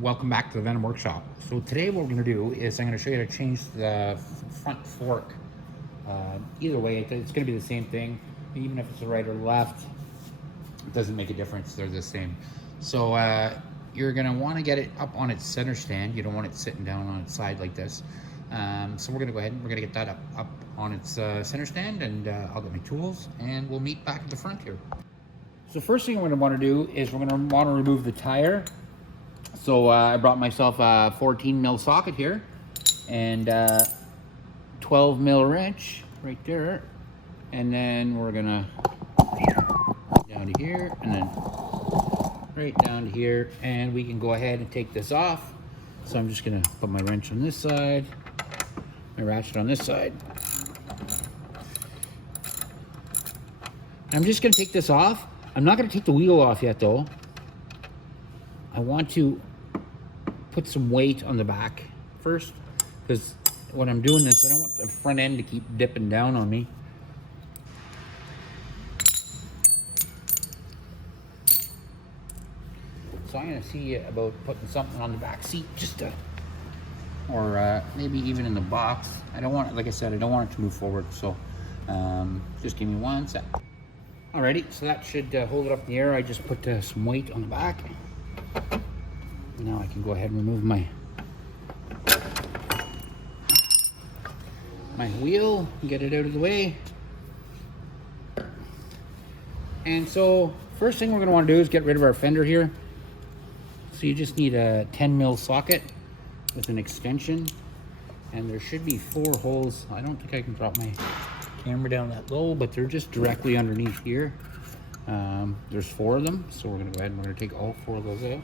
Welcome back to the Venom Workshop. So today what we're going to do is I'm going to show you how to change the front fork. Either way, it's going to be the same thing. Even if it's the right or left, it doesn't make a difference. They're the same. So you're going to want to get it up on its center stand. You don't want it sitting down on its side like this. So we're going to go ahead and we're going to get that up on its center stand, and I'll get my tools and we'll meet back at the front here. So first thing we're going to want to do is we're going to want to remove the tire. So I brought myself a 14 mil socket here and 12 mil wrench right there, and then we're gonna down to here and then right down to here, and we can go ahead and take this off. So I'm just gonna put my wrench on this side, my ratchet on this side. I'm just gonna take this off. I'm not gonna take the wheel off yet though. I want to put some weight on the back first, because when I'm doing this, I don't want the front end to keep dipping down on me. So I'm going to see about putting something on the back seat, just to, or maybe even in the box. I don't want it, like I said, I don't want it to move forward. So just give me one sec. Alrighty, so that should hold it up in the air. I just put some weight on the back. Now I can go ahead and remove my wheel and get it out of the way. And so first thing we're going to want to do is get rid of our fender here. So you just need a 10 mil socket with an extension, and there should be 4 holes. I don't think I can drop my camera down that low, but they're just directly underneath here. There's 4 of them, so we're going to go ahead and we're going to take all 4 of those out.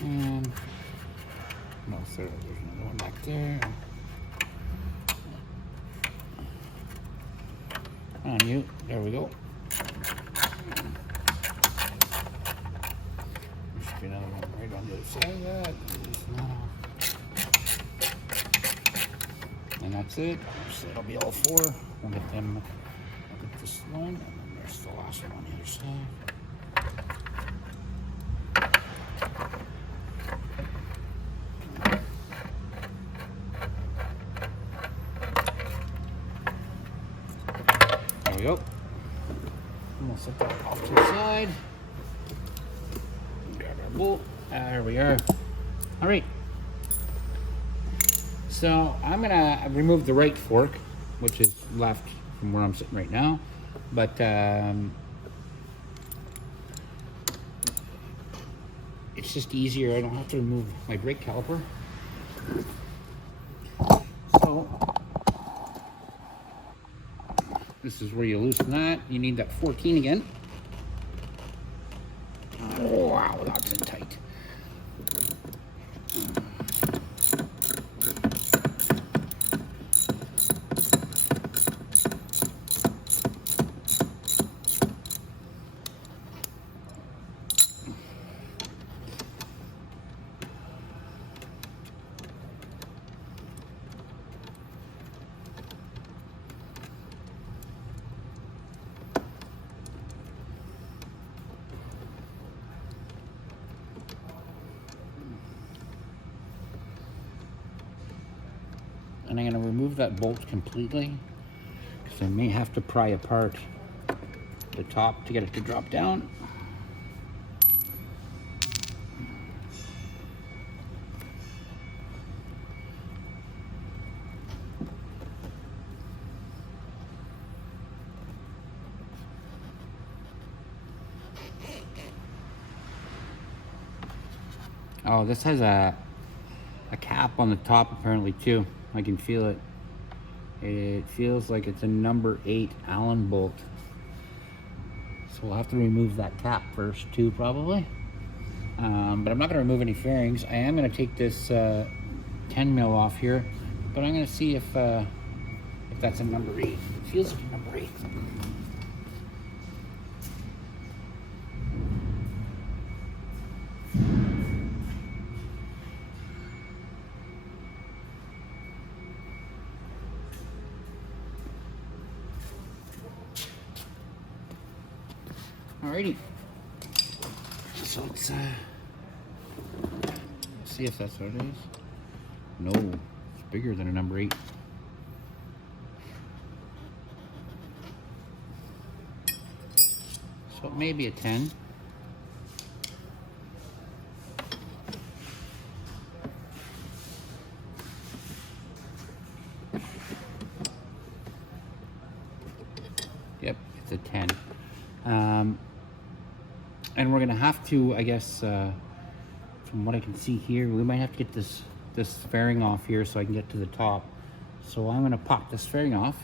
And no, sir, there's another one back there. On you, there we go. There's another one right on the other side of that. And that's it. So that'll be all 4. We'll get them. I'll get this one, and then there's the last one on the other side. There we go. And we'll set that off to the side. Grab our bolt. There we are. All right. So I'm gonna remove the right fork, which is left from where I'm sitting right now. But it's just easier. I don't have to remove my brake caliper. So this is where you loosen that. You need that 14 again. Oh, wow, that's in tight. And I'm going to remove that bolt completely, because I may have to pry apart the top to get it to drop down. Oh, this has a cap on the top apparently too. I can feel it. It feels like it's a number 8 Allen bolt. So we'll have to remove that cap first too, probably. But I'm not going to remove any fairings. I am going to take this 10 mil off here, but I'm going to see if that's a number 8. It feels like a number 8. Alrighty. So let's see if that's what it is. No, it's bigger than a number 8. So it may be a 10. Yep, it's a 10. And we're gonna have to, I guess, from what I can see here, we might have to get this fairing off here so I can get to the top. So I'm gonna pop this fairing off.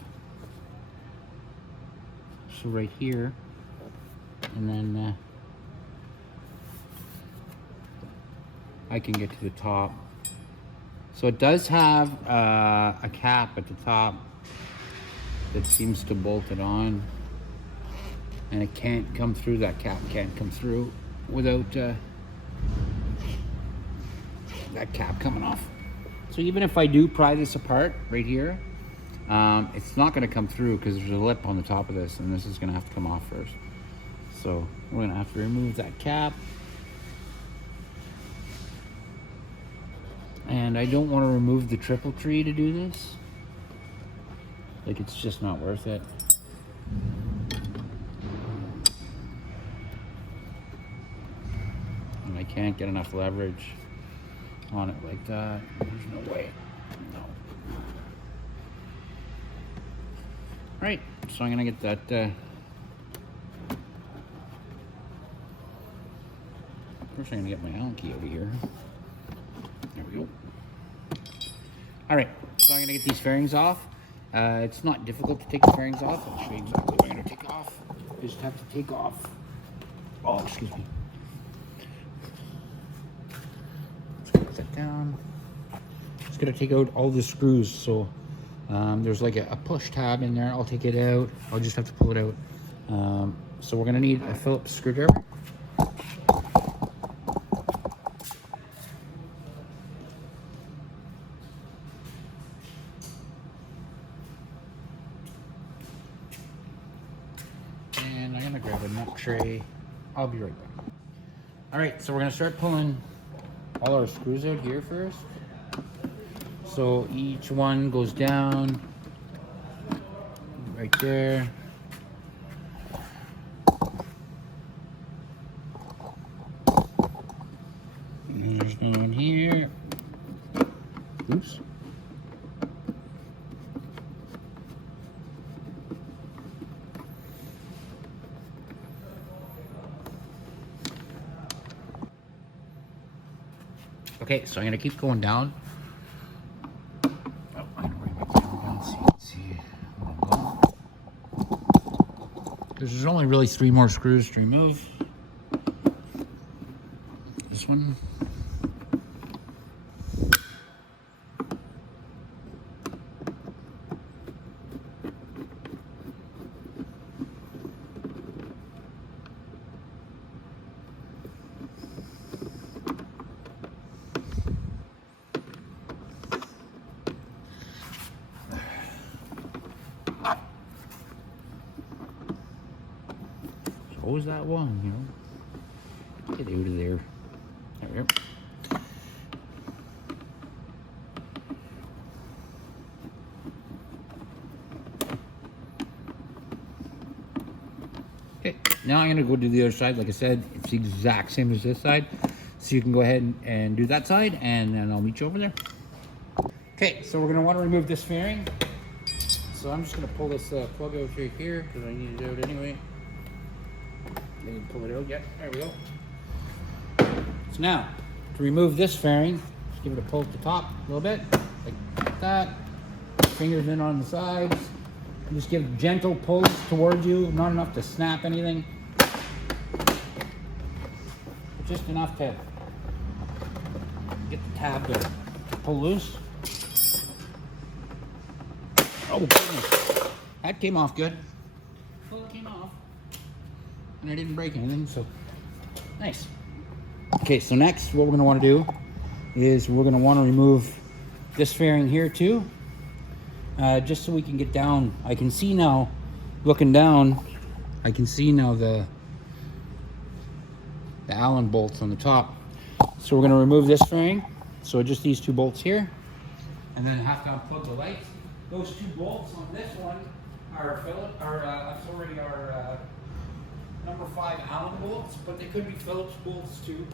So right here, and then I can get to the top. So it does have a cap at the top that seems to bolt it on. And it can't come through, that cap can't come through without that cap coming off. So even if I do pry this apart right here, it's not going to come through because there's a lip on the top of this, and this is going to have to come off first. So we're going to have to remove that cap. And I don't want to remove the triple tree to do this. Like, it's just not worth it. I can't get enough leverage on it like that. There's no way. No. Right, so I'm gonna get that first I'm gonna get my Allen key over here. There we go. Alright, so I'm gonna get these fairings off. It's not difficult to take the fairings off. I'll show you exactly what I'm gonna take off. I just have to take off. Oh, excuse me. That down. Just gonna take out all the screws. So there's like a push tab in there. I'll take it out. I'll just have to pull it out. So we're gonna need a Phillips screwdriver. And I'm gonna grab a nut tray. I'll be right back. All right, so we're gonna start pulling all our screws out here first. So each one goes down right there. And there's one here. Oops. Okay, so I'm gonna keep going down. Oh, I'm gonna bring my camera down so you can see where I'm going. Because there's only really 3 more screws to remove. This one. What was that one, you know? Get out of there. There we go. Okay, now I'm gonna go do the other side. Like I said, it's the exact same as this side. So you can go ahead and do that side, and then I'll meet you over there. Okay, so we're gonna want to remove this fairing. So I'm just gonna pull this plug out right here because I need it out anyway. Then you pull it out. Yeah, there we go. So now, To remove this fairing, just give it a pull at the top a little bit, like that. Fingers in on the sides. And just give gentle pulls towards you, not enough to snap anything. But just enough to get the tab to pull loose. Oh goodness, that came off good. Well, it came off. And I didn't break anything, so nice. Okay, so next what we're going to want to do is we're going to want to remove this fairing here too, just so we can get down. I can see now, looking down, I can see now the Allen bolts on the top. So we're going to remove this fairing, so just these 2 bolts here, and then have to unplug the lights. Those 2 bolts on this one are number 5 Allen bolts, but they could be Phillips bolts too.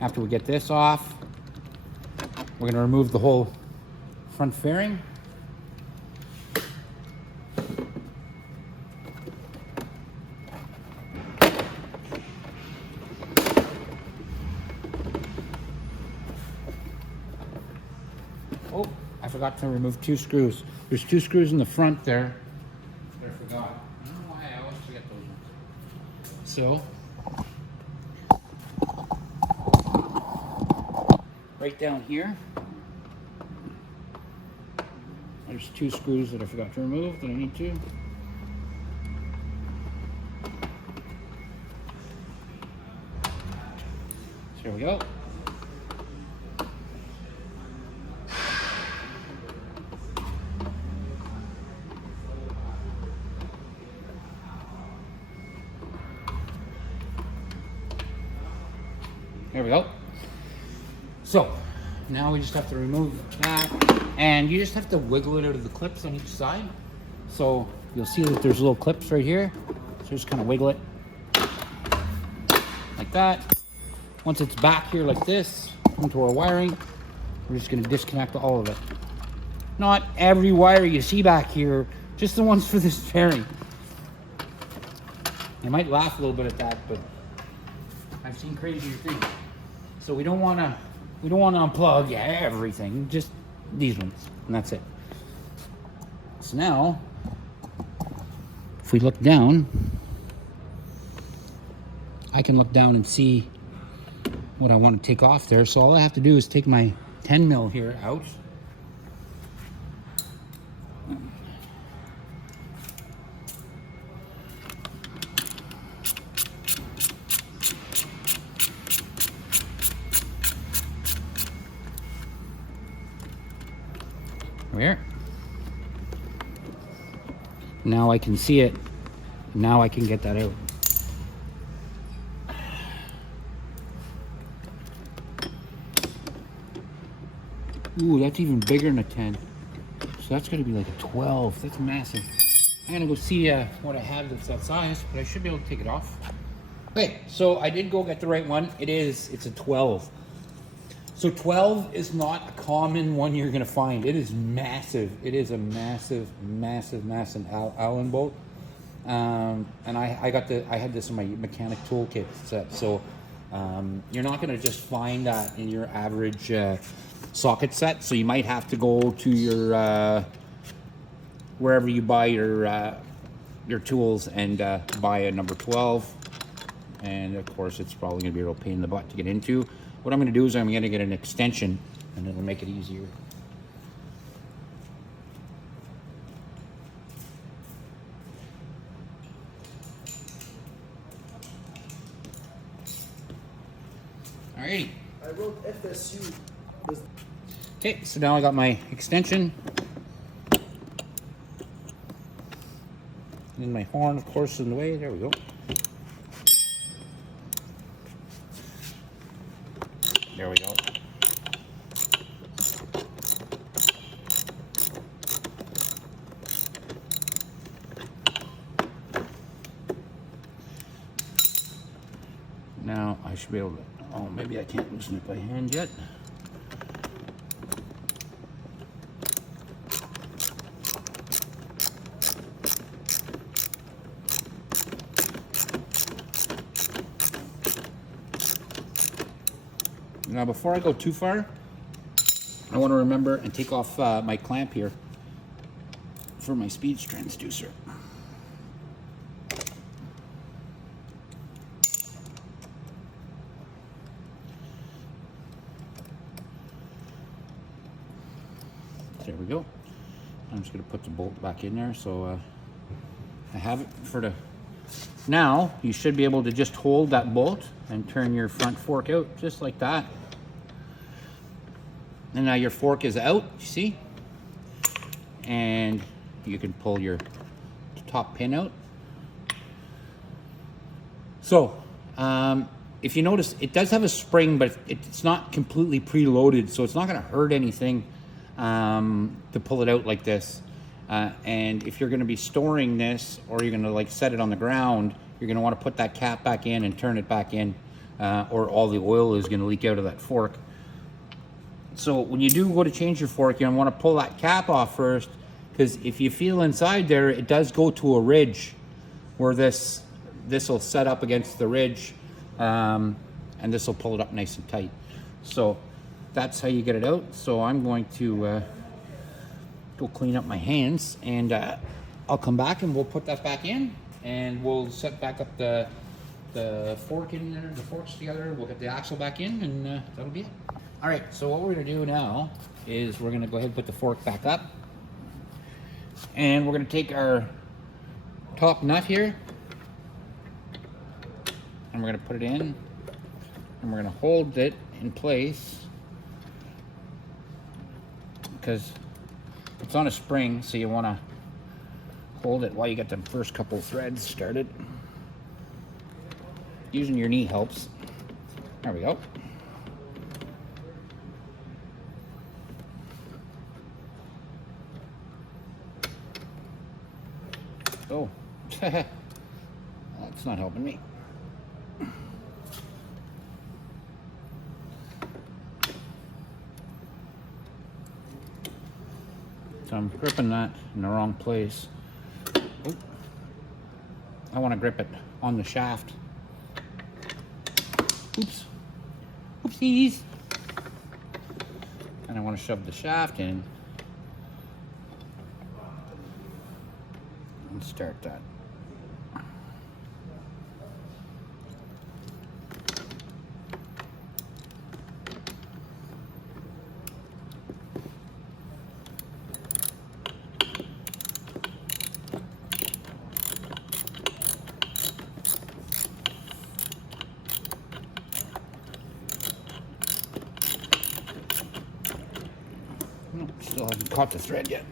After we get this off, we're going to remove the whole front fairing. Oh, I forgot to remove 2 screws. There's 2 screws in the front there that I forgot. I don't know why I always forget those ones. So, right down here, there's 2 screws that I forgot to remove that I need to. So here we go. There we go. So now we just have to remove that, and you just have to wiggle it out of the clips on each side. So you'll see that there's little clips right here. So just kind of wiggle it like that. Once it's back here like this into our wiring, we're just going to disconnect all of it. Not every wire you see back here, just the ones for this fairing. You might laugh a little bit at that, but I've seen crazier things. So we don't want to unplug everything, just these ones, and that's it. So now, if we look down, I can look down and see what I want to take off there. So all I have to do is take my 10 mil here out. Here. Now I can see it. Now I can get that out. Ooh, that's even bigger than a 10. So that's going to be like a 12. That's massive. I'm going to go see what I have that's that size, but I should be able to take it off. Okay, so I did go get the right one. It's a 12. So 12 is not a common one you're going to find. It is massive. It is a massive, massive, massive Allen bolt. And I had this in my mechanic toolkit set. So you're not going to just find that in your average socket set. So you might have to go to your wherever you buy your tools and buy a number 12. And of course, it's probably going to be a real pain in the butt to get into. What I'm going to do is I'm going to get an extension, and it'll make it easier. Alrighty. I wrote FSU. Okay, so now I got my extension. And my horn, of course, in the way. There we go. There we go. Now I I should be able to, oh, maybe I can't loosen it by hand yet. Now, before I go too far, I want to remember and take off my clamp here for my speed transducer. There we go. I'm just going to put the bolt back in there, so I have it for the... Now, you should be able to just hold that bolt and turn your front fork out, just like that. And now your fork is out, you see? And you can pull your top pin out. So, if you notice, it does have a spring, but it's not completely preloaded, so it's not going to hurt anything to pull it out like this. And if you're going to be storing this, or you're going to like set it on the ground, you're going to want to put that cap back in and turn it back in, or all the oil is going to leak out of that fork. So when you do go to change your fork, you're going to want to pull that cap off first, because if you feel inside there, it does go to a ridge where this will set up against the ridge, and this will pull it up nice and tight. So that's how you get it out. So I'm going to go clean up my hands, and I'll come back and we'll put that back in, and we'll set back up the fork in there, the forks together. We'll get the axle back in, and that'll be it. All right, so what we're gonna do now is we're gonna go ahead and put the fork back up, and we're gonna take our top nut here, and we're gonna put it in, and we're gonna hold it in place because it's on a spring, so you want to hold it while you get the first couple threads started. Using your knee helps. There we go. Oh, that's not helping me. So I'm gripping that in the wrong place. Oop. I want to grip it on the shaft. Oops. Oopsies. And I want to shove the shaft in and start that. Still haven't caught the thread yet.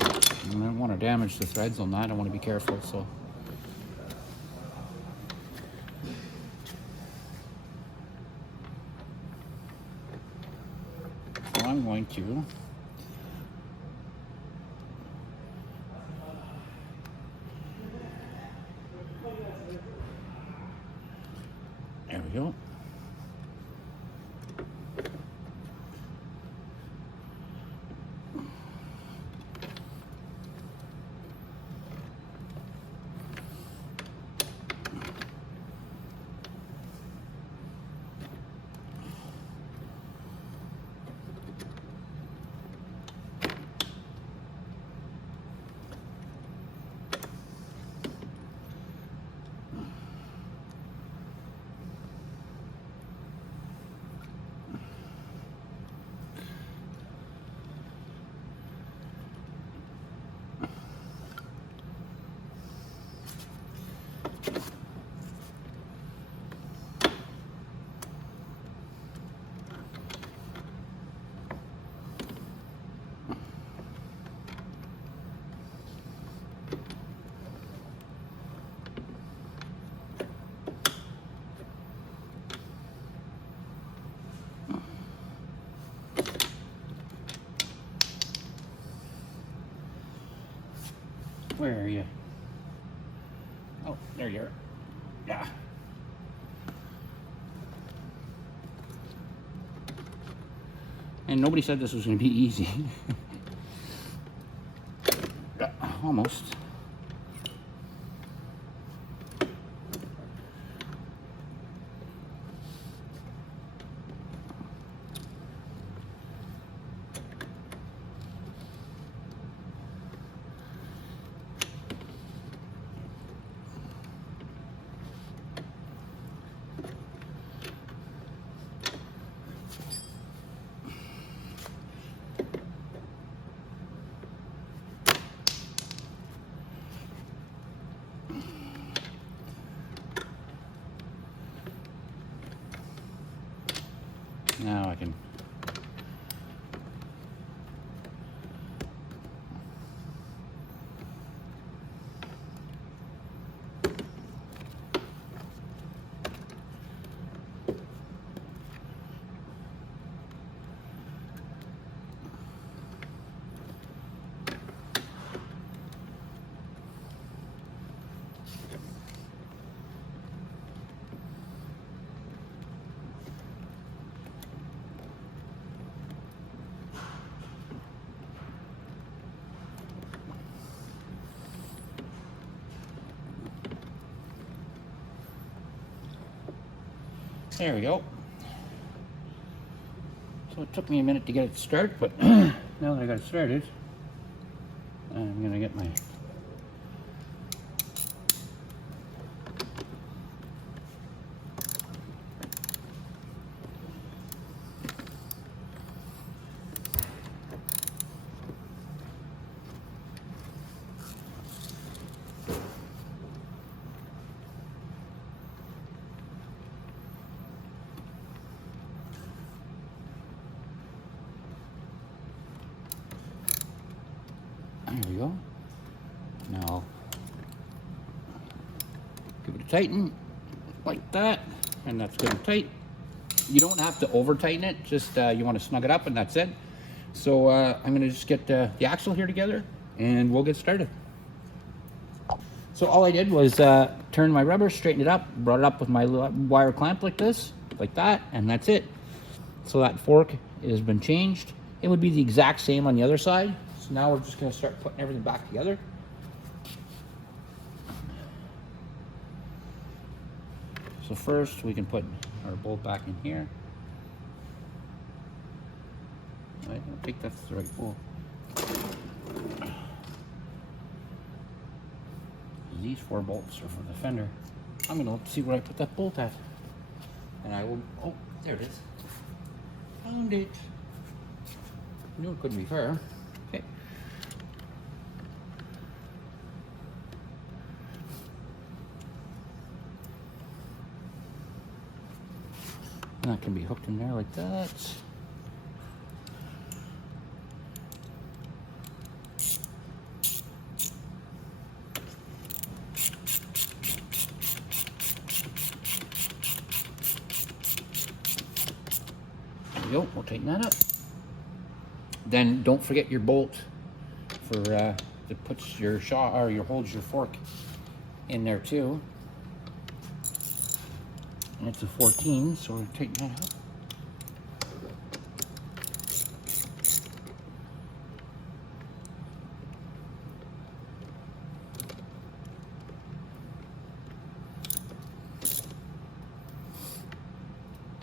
I don't want to damage the threads on that. I want to be careful, so. So I'm going to there we go. Where are you? There you are. Yeah. And nobody said this was going to be easy. Almost. Now I can there we go. So it took me a minute to get it started, but now that I got it started, I'm gonna get my there we go. Now give it a tighten like that, and that's good and tight. You don't have to over tighten it, just you want to snug it up, and that's it. So I'm gonna just get the axle here together and we'll get started. So all I did was turn my rubber, straighten it up, brought it up with my wire clamp like this, like that, and that's it. So that fork has been changed. It would be the exact same on the other side. So now we're just going to start putting everything back together. So first we can put our bolt back in here. I don't think that's the right bolt. These 4 bolts are for the fender. I'm going to look to see where I put that bolt at. And I will, oh, there it is. Found it. Knew it couldn't be fair. Okay. That can be hooked in there like that. There we go. We'll tighten that up. Then don't forget your bolt for that puts your holds your fork in there too. And it's a 14, so we'll tighten that up.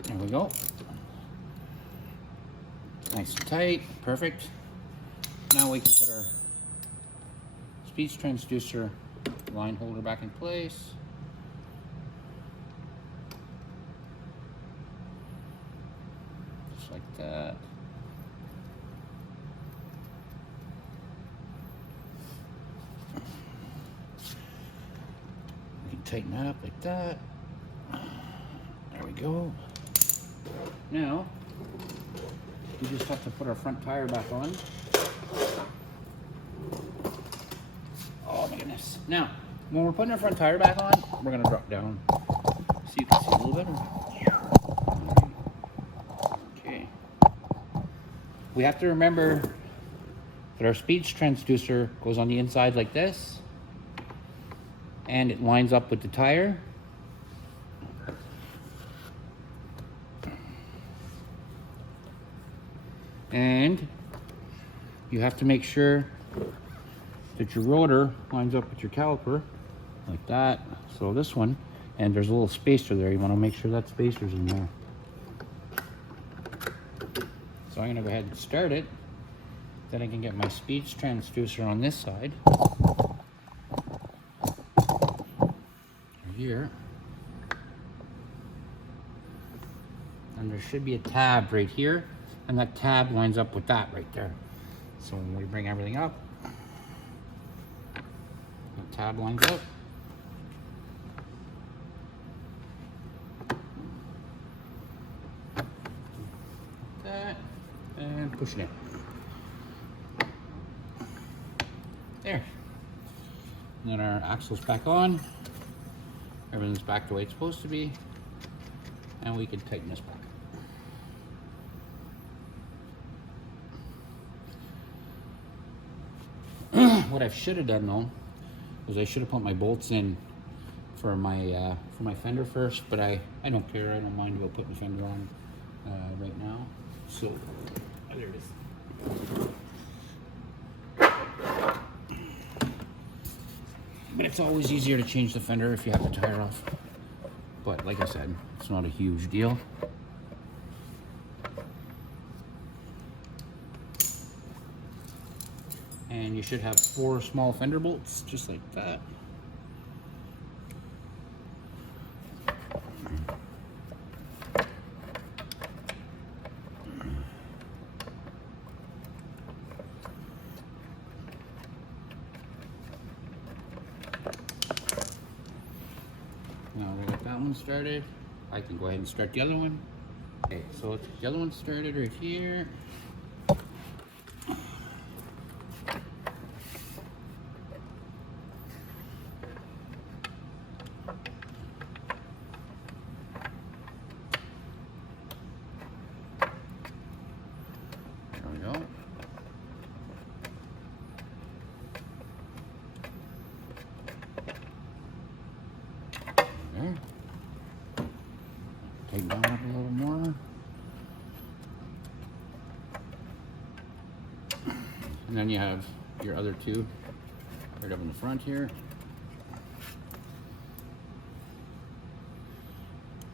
There we go. Nice and tight, perfect. Now we can put our speed transducer line holder back in place. Just like that. We can tighten that up like that. There we go. Now, we just have to put our front tire back on. Oh my goodness. Now, when we're putting our front tire back on, we're gonna drop down so you can see a little better. Okay. We have to remember that our speed transducer goes on the inside like this. and it lines up with the tire. And you have to make sure that your rotor lines up with your caliper like that. So this one, and there's a little spacer there. You want to make sure that spacer's in there. So I'm going to go ahead and start it. Then I can get my speed transducer on this side. Here. And there should be a tab right here. And that tab lines up with that right there. So when we bring everything up, the tab lines up. Like that. And push it in. There. And then our axle's back on. Everything's back the way it's supposed to be. And we can tighten this back. What I should have done though is I should have put my bolts in for my fender first, but I don't care. I don't mind about putting the fender on right now. So there it is. But it's always easier to change the fender if you have the tire off. But like I said, it's not a huge deal. And you should have 4 small fender bolts, just like that. Now we got that one started. I can go ahead and start the other one. Okay, so the other one started right here. There we go. There. Tighten that up a little more. And then you have your other 2 right up in the front here.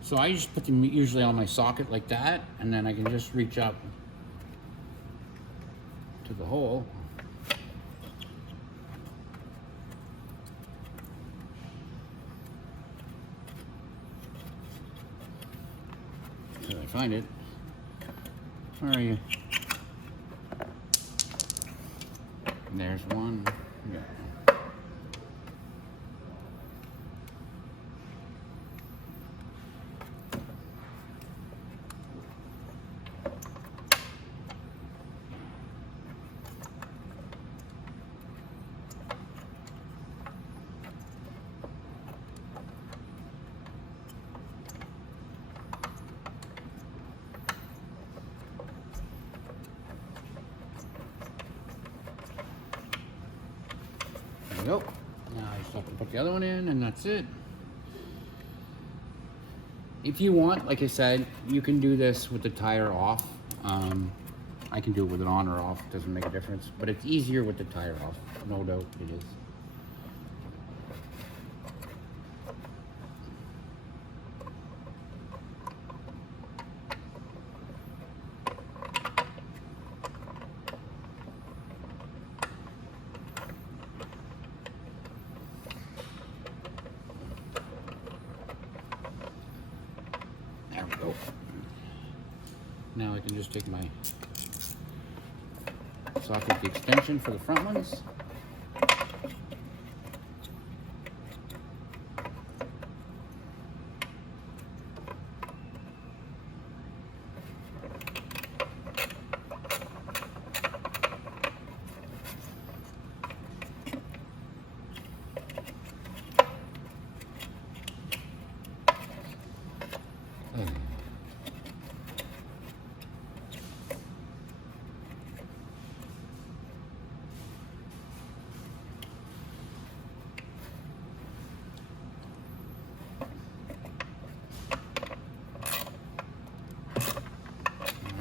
So I just put them usually on my socket like that, and then I can just reach up to the hole. Until I find it. Where are you? And there's one. Yeah. There we go. Now I just have to put the other one in, and that's it. If you want, like I said, you can do this with the tire off. I can do it with it on or off, it doesn't make a difference, but it's easier with the tire off, no doubt it is. There we go. Now I can just take my socket, the extension for the front ones.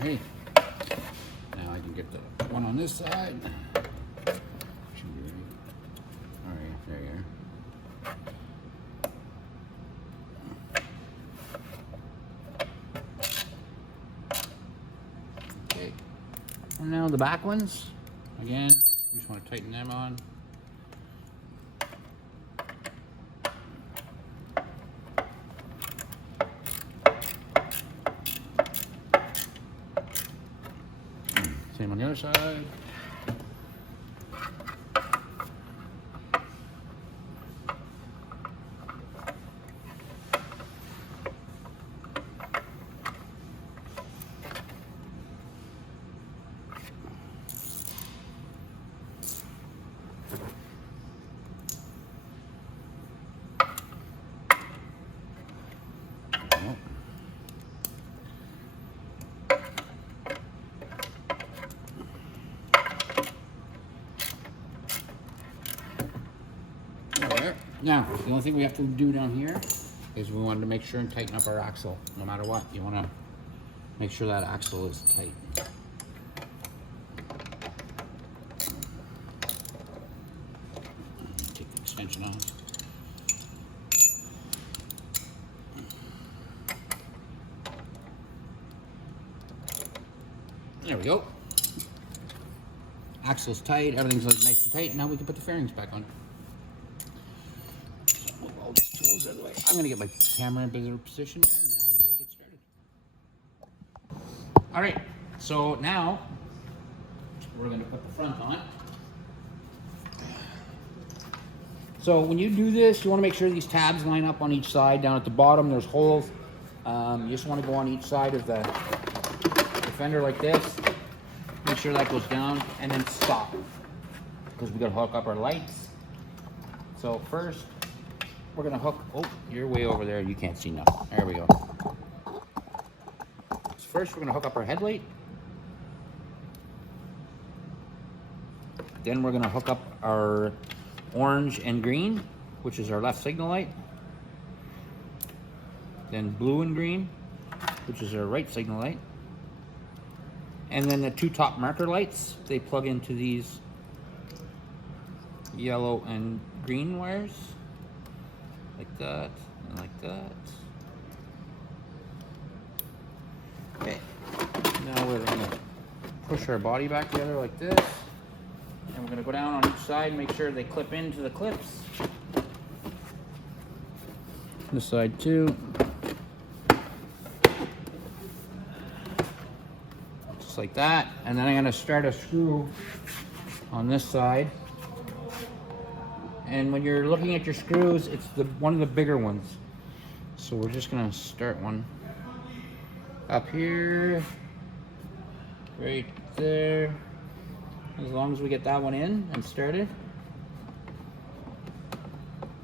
Hey, now I can get the one on this side. Should be right. All right, there you are. Okay, and now the back ones. Again, you just want to tighten them on. Same on the other side. There. Now, the only thing we have to do down here is we wanted to make sure and tighten up our axle. No matter what, you want to make sure that axle is tight. Take the extension off. There we go. Axle's tight, everything's like nice and tight. Now we can put the fairings back on. So move all these tools out of the way. I'm gonna get my camera in better position and then we'll get started. All right, so now we're gonna put the front on. So when you do this, you wanna make sure these tabs line up on each side. Down at the bottom, there's holes. You just wanna go on each side of the fender like this. Make sure that goes down and then stop, because we gotta hook up our lights. So first we're gonna hook, oh, you're way over there, you can't see nothing. There we go. So first we're gonna hook up our headlight. Then we're gonna hook up our orange and green, which is our left signal light. Then blue and green, which is our right signal light. And then the two top marker lights, they plug into these yellow and green wires, like that, and like that. Okay, now we're gonna push our body back together like this, and we're gonna go down on each side and make sure they clip into the clips. This side too. Like that, and then I'm going to start a screw on this side. And when you're looking at your screws, it's one of the bigger ones. So we're just going to start one up here, right there. As long as we get that one in and started,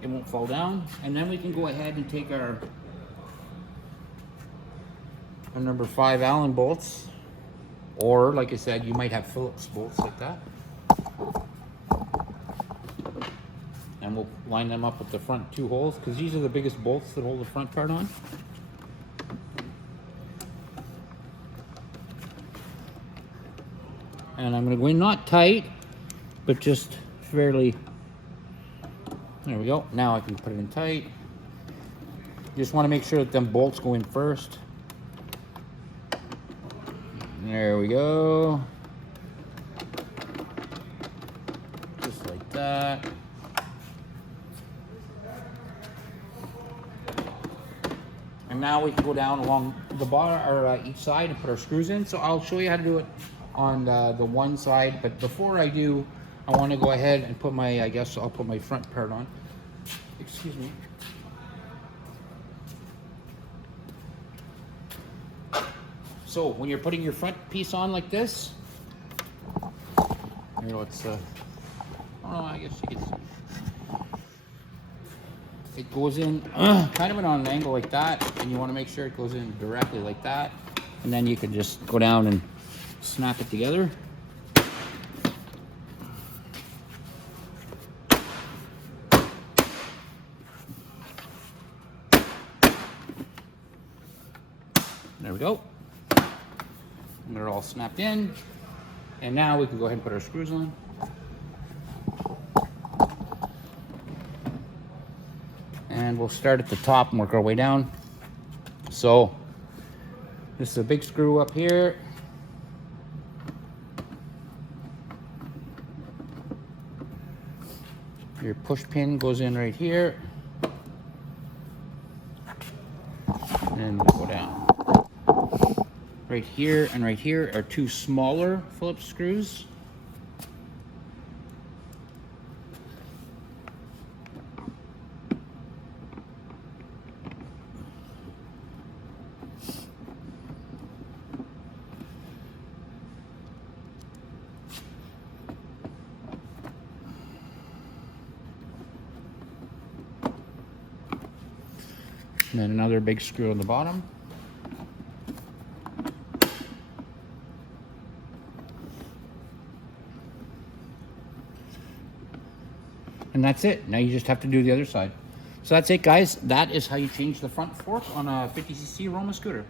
it won't fall down. And then we can go ahead and take our number 5 Allen bolts. Or, like I said, you might have Phillips bolts like that. And we'll line them up with the front 2 holes, because these are the biggest bolts that hold the front part on. And I'm going to go in not tight, but just fairly. There we go. Now I can put it in tight. You just want to make sure that them bolts go in first. There we go. Just like that. And now we can go down along the bottom or each side and put our screws in. So I'll show you how to do it on the one side. But before I do, I want to go ahead and put my, I guess I'll put my front part on. Excuse me. So when you're putting your front piece on like this, here, let's, I don't know, I guess you can see. It goes in kind of on an angle like that, and you want to make sure it goes in directly like that, and then you can just go down and snap it together. There we go. And they're all snapped in. And now we can go ahead and put our screws on. And we'll start at the top and work our way down. So this is a big screw up here. Your push pin goes in right here. And we'll go down. Right here and right here are two smaller Phillips screws. And then another big screw on the bottom. And that's it. Now you just have to do the other side. So that's it, guys. That is how you change the front fork on a 50cc Roma scooter.